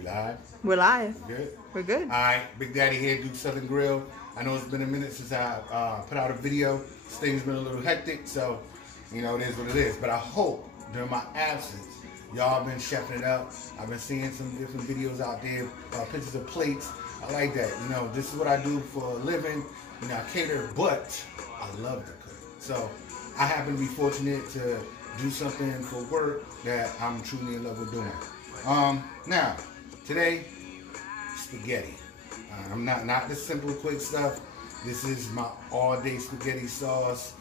We live? We're live. Good? We're good. All right, Big Daddy here, Duke Southern Grill. I know it's been a minute since I put out a video. This thing's been a little hectic, so, you know, it is what it is. But I hope during my absence, y'all been chefing it up. I've been seeing some different videos out there, pictures of plates. I like that. You know, this is what I do for a living. You know, I cater, but I love to cook. So I happen to be fortunate to do something for work that I'm truly in love with doing. Now, today, spaghetti. I'm not the simple quick stuff. This is my all-day spaghetti sauce.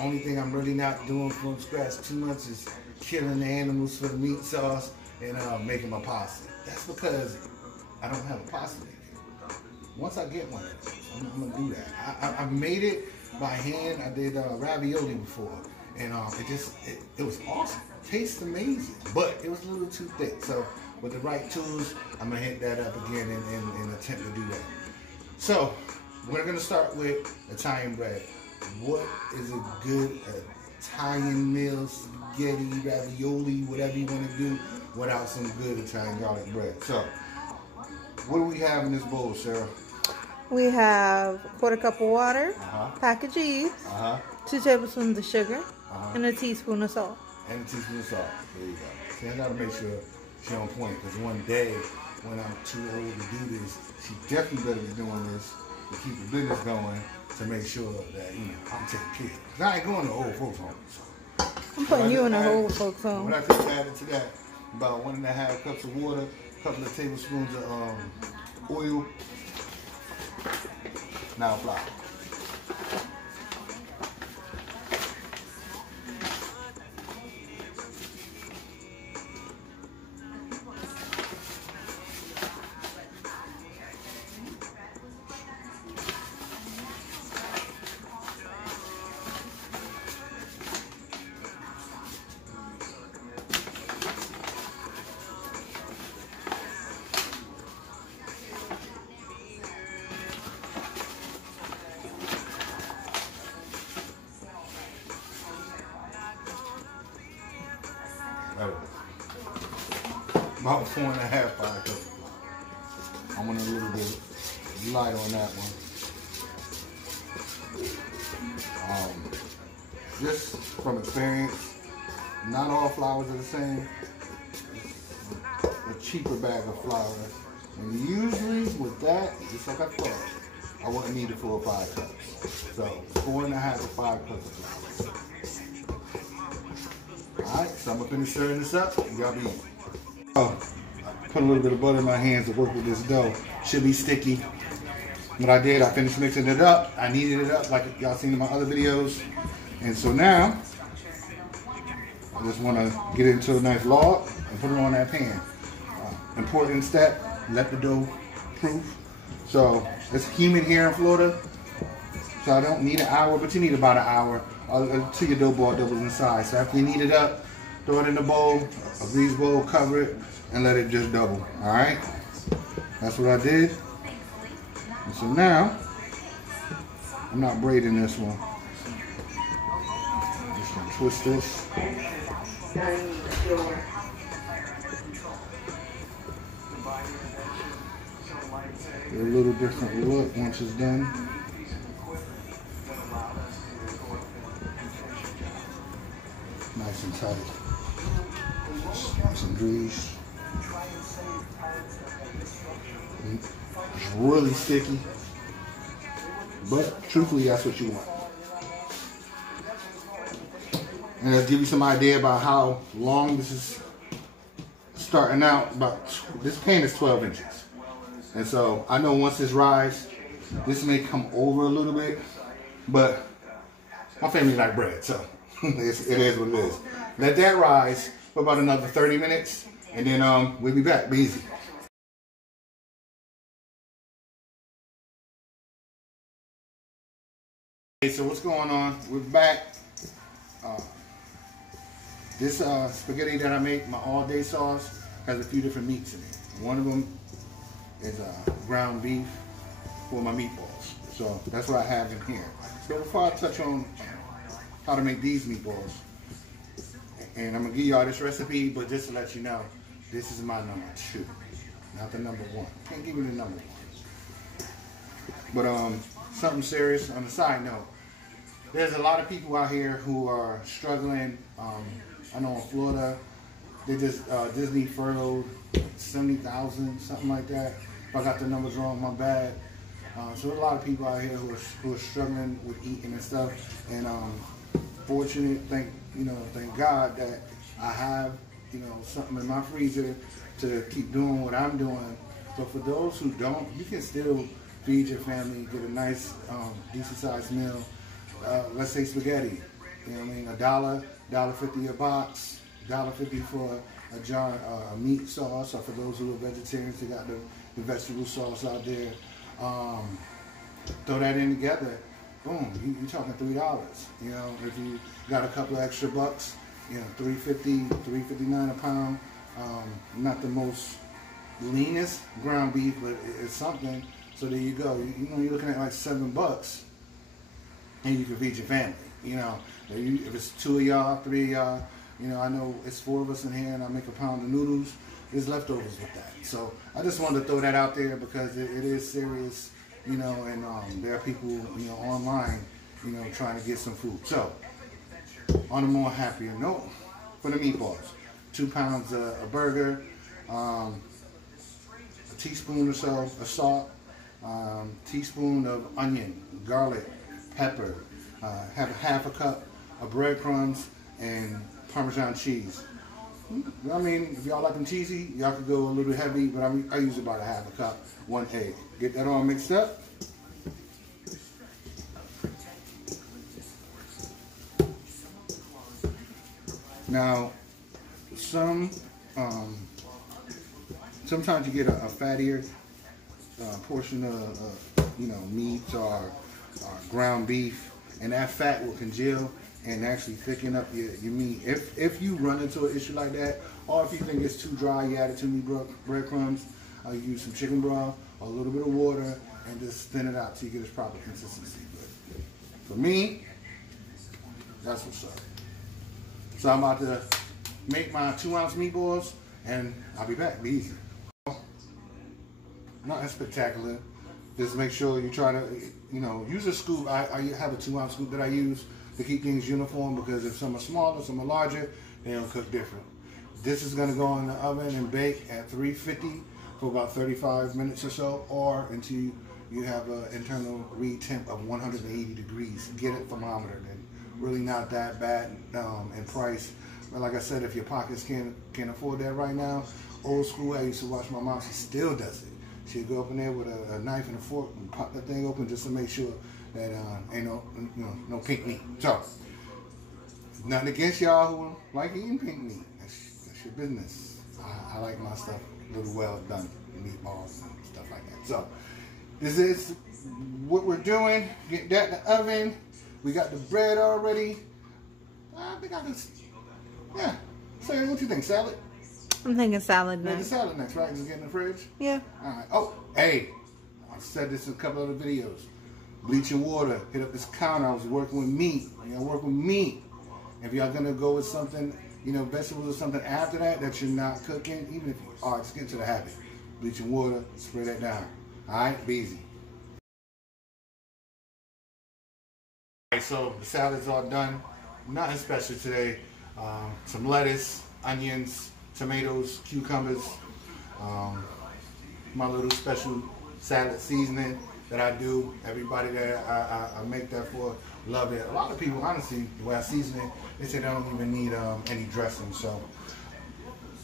Only thing I'm really not doing from scratch too much is killing the animals for the meat sauce and making my pasta. That's because I don't have a pasta maker. Once I get one, I'm gonna do that. I made it by hand. I did ravioli before, and it was awesome. Tastes amazing, but it was a little too thick. So with the right tools, I'm gonna hit that up again and attempt to do that. So we're gonna start with Italian bread. What is a good Italian meal, spaghetti, ravioli, whatever you want to do, without some good Italian garlic bread? So what do we have in this bowl, Sarah? We have a quarter cup of water, pack of cheese, 2 tablespoons of sugar, and a teaspoon of salt. And a teaspoon of salt. There you go. See, I gotta make sure she's on point, because one day when I'm too old to do this, she definitely better be doing this to keep the business going, to make sure that, you know, I'm taking care of it. 'Cause I ain't going to old folks home. So. I'm putting you in a old folks home. What I just added to that, about 1.5 cups of water, a couple of tablespoons of oil. Now flour. About 4.5, 5 cups. I went a little bit light on that one. Just from experience, not all flours are the same. A cheaper bag of flour. And usually with that, just like I thought, I wouldn't need a full 5 cups. So 4.5 to 5 cups of flour. Alright, so I'm gonna finish stirring this up and y'all be. Oh, I put a little bit of butter in my hands to work with this dough. Should be sticky. What I did, I finished mixing it up. I kneaded it up like y'all seen in my other videos. And so now, I just want to get it into a nice log and put it on that pan. Important step, let the dough proof. So it's humid here in Florida, so I don't need an hour, but you need about an hour until your dough ball doubles in size. So after you knead it up, throw it in the bowl, a grease bowl, cover it, and let it just double. All right? That's what I did. And so now, I'm not braiding this one. Just gonna twist this. Get a little different look once it's done. Nice and tight. Some grease. It's really sticky, but truthfully, that's what you want. And let's give you some idea about how long this is starting out. This pan is 12 inches, and so I know once this rise, this may come over a little bit, but my family like bread, so it is what it is. Let that rise for about another 30 minutes, and then we'll be back. Be easy. Okay, so what's going on? We're back. This spaghetti that I make, my all-day sauce, has a few different meats in it. One of them is ground beef for my meatballs. So that's what I have in here. So before I touch on how to make these meatballs, and I'm gonna give y'all this recipe, but just to let you know, this is my number 2. not the number one. Can't give you the number one. But something serious on the side note. There's a lot of people out here who are struggling. I know in Florida, they just Disney furloughed 70,000, something like that. If I got the numbers wrong, my bad. So there's a lot of people out here who are struggling with eating and stuff. And fortunate, thank God that I have something in my freezer to keep doing what I'm doing. So for those who don't, you can still feed your family, get a nice decent sized meal. Let's say spaghetti. You know what I mean? $1.50 a box, $1.50 for a jar of meat sauce, or for those who are vegetarians, they got the vegetable sauce out there. Throw that in together, boom, you're talking $3. You know, if you got a couple of extra bucks, $3.50, $3.59 a pound. Not the most leanest ground beef, but it's something. So there you go. You're looking at like $7, and you can feed your family. If it's 2 of y'all, 3 of y'all, I know it's 4 of us in here, and I make a pound of noodles. There's leftovers with that. So I just wanted to throw that out there because it is serious, and there are people, online, trying to get some food. So on a more happier note, for the meatballs, 2 pounds of a burger, a teaspoon or so of salt, teaspoon of onion, garlic, pepper, have half a cup of breadcrumbs and Parmesan cheese. I mean, if y'all like them cheesy, y'all could go a little heavy, but I use about a half a cup, 1 egg. Get that all mixed up. Now, sometimes you get a fattier portion of meats or ground beef, and that fat will congeal and actually thicken up your meat. If you run into an issue like that, or if you think it's too dry, you add too many breadcrumbs, you use some chicken broth, a little bit of water, and just thin it out till you get its proper consistency. But for me, that's what's up. So I'm about to make my 2-ounce meatballs, and I'll be back. Be easy. Nothing spectacular. Just make sure you try to, use a scoop. I have a 2-ounce scoop that I use to keep things uniform, because if some are smaller, some are larger, they'll cook different. This is going to go in the oven and bake at 350 for about 35 minutes or so, or until you have an internal read temp of 180 degrees. Get a thermometer. Then really not that bad in price. But like I said, if your pockets can't afford that right now, old school, I used to watch my mom. She still does it. She'd go up in there with a knife and a fork and pop that thing open just to make sure that ain't no pink meat. So, nothing against y'all who like eating pink meat. That's your business. I like my stuff a little well done, meatballs and stuff like that. So, this is what we're doing. Get that in the oven. We got the bread already. I think I can, yeah. Say, what you think, salad? I'm thinking salad next. next. Salad next, right? Just get in the fridge? Yeah. All right. Oh, hey. I said this in a couple other videos. Bleaching water. Hit up this counter. I was working with meat. Work with meat. If y'all going to go with something, vegetables or something after that you're not cooking, even if you are, just get into the habit. Bleaching water, spray that down. All right? Be easy. All right, so the salad's all done. Nothing special today. Some lettuce, onions, tomatoes, cucumbers, my little special salad seasoning that I do. Everybody that I make that for, love it. A lot of people, honestly, the way I season it, they say they don't even need any dressing. So,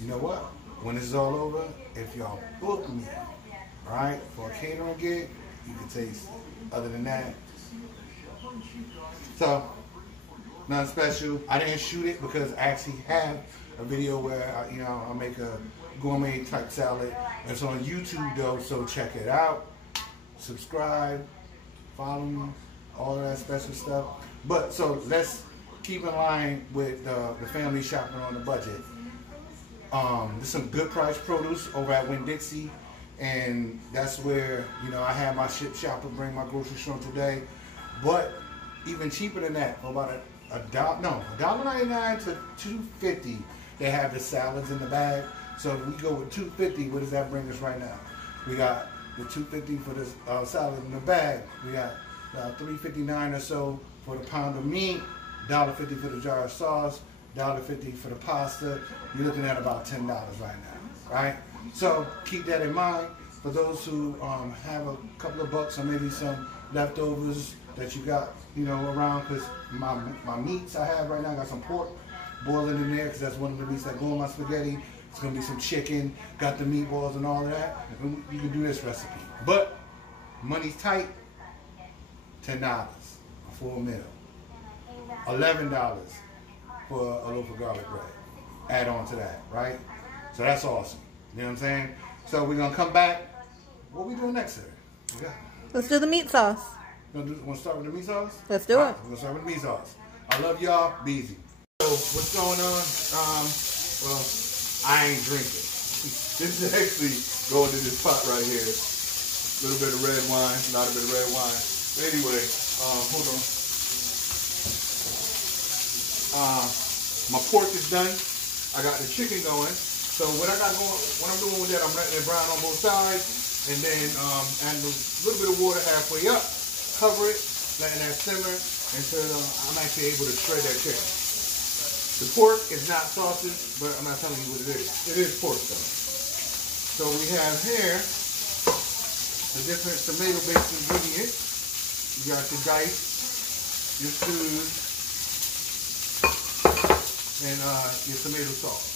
you know what? When this is all over, if y'all book me, all right, for a catering gig, you can taste it. Other than that, so, nothing special. I didn't shoot it because I actually have a video where I make a gourmet type salad. It's on YouTube though, so check it out. Subscribe, follow me, all of that special stuff. But so let's keep in line with the family shopping on the budget. There's some good price produce over at Winn-Dixie, and that's where I have my ship shopper bring my groceries from today. But even cheaper than that, for about $1.99 to $2.50. They have the salads in the bag. So if we go with $2.50, what does that bring us right now? We got the $2.50 for the salad in the bag. We got $3.59 or so for the pound of meat, $1.50 for the jar of sauce, $1.50 for the pasta. You're looking at about $10 right now, right? So keep that in mind. For those who have a couple of bucks or maybe some leftovers that you got, you know, around, because my meats I have right now, I got some pork boiling in there because that's one of the meats that go in my spaghetti. It's going to be some chicken, got the meatballs and all of that. You can do this recipe. But money's tight, $10, a full meal. $11 for a loaf of garlic bread. Add on to that, right? So that's awesome. You know what I'm saying? So we're going to come back. What are we doing next, sir? Yeah. Let's do the meat sauce. Want to start with the meat sauce? Let's do it. We're going to start with the meat sauce. I love y'all. Be easy. So what's going on? Well, I ain't drinking. This is actually going to this pot right here. A little bit of red wine, not a bit of red wine. But anyway, hold on. My pork is done. I got the chicken going. So what I got going, what I'm doing with that, I'm letting it brown on both sides, and then add a little bit of water halfway up, cover it, letting that simmer until I'm actually able to shred that chicken. The pork is not sausage, but I'm not telling you what it is. It is pork though. So we have here the different tomato-based ingredients. You got your dice, your stewed, and your tomato sauce.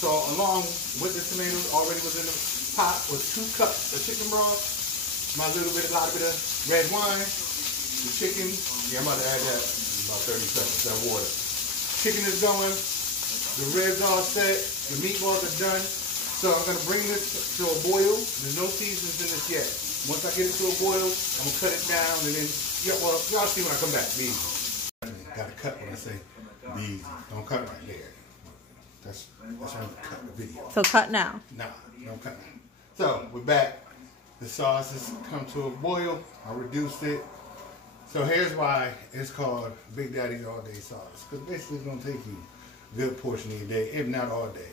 So along with the tomatoes already was in the pot was 2 cups of chicken broth, a lot of bit of red wine, the chicken. Yeah, I'm about to add that in about 30 seconds, that water. Chicken is going, the ribs all set, the meatballs are done. So I'm gonna bring this to a boil. There's no seasonings in this yet. Once I get it to a boil, I'm gonna cut it down and then, yeah, well, y'all see when I come back. Be easy. Gotta cut when I say be easy. Don't cut right there. That's when you cut the video. So cut now. Nah, don't cut now. So we're back. The sauce has come to a boil. I reduced it. So here's why it's called Big Daddy's All Day Sauce. Because basically it's gonna take you a good portion of your day, if not all day.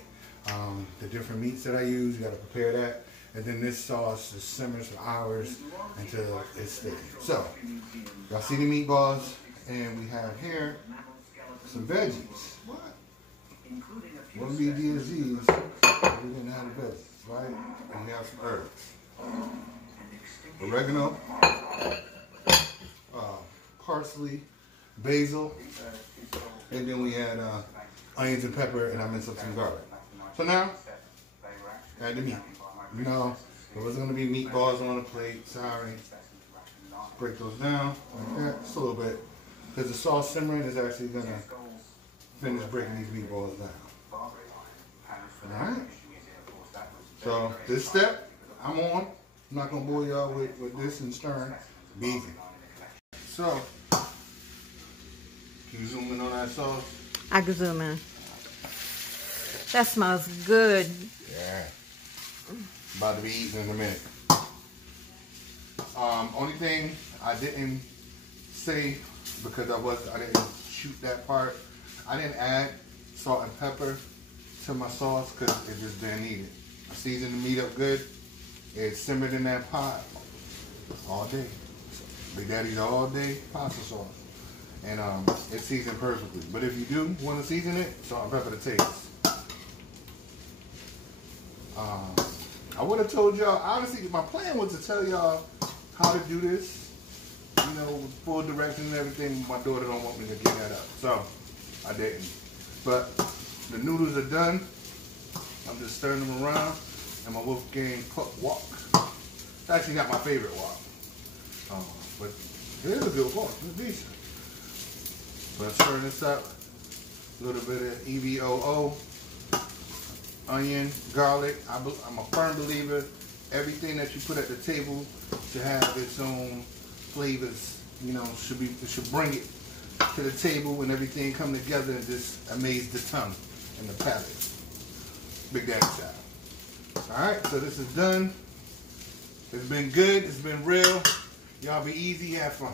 The different meats that I use, you gotta prepare that. And then this sauce just simmers for hours until it's sticky. So, y'all see the meatballs, and we have here some veggies. What? Wouldn't be DSGs if we didn't have the veggies, right? And we have some herbs. Oregano, parsley, basil, and then we had onions and pepper, and I minced up some garlic. So now, add the meat. You know, there wasn't going to be meatballs on the plate, sorry. Break those down like that, just a little bit. Because the sauce simmering is actually going to finish breaking these meatballs down. Alright? So, this step, I'm on. I'm not going to bore y'all with this and stirring. Be easy. So, can you zoom in on that sauce? I can zoom in. That smells good. Yeah. About to be eaten in a minute. Only thing I didn't say, because I didn't shoot that part, I didn't add salt and pepper to my sauce because it just didn't need it. I seasoned the meat up good. It simmered in that pot all day. Big Daddy's All Day pasta sauce. And it's seasoned perfectly. But if you do want to season it, salt and pepper to taste. I would have told y'all, honestly, my plan was to tell y'all how to do this, you know, with full direction and everything. My daughter don't want me to get that up, so I didn't. But the noodles are done. I'm just stirring them around, and my Wolfgang Puck wok. It's actually not my favorite wok, but it is a good wok. It's decent. So I'm stirring this up. A little bit of EVOO. Onion, garlic. I'm a firm believer. Everything that you put at the table should have its own flavors. You know, it should bring it to the table when everything come together and just amaze the tongue and the palate. Big Daddy style. All right, so this is done. It's been good. It's been real. Y'all be easy. Have fun.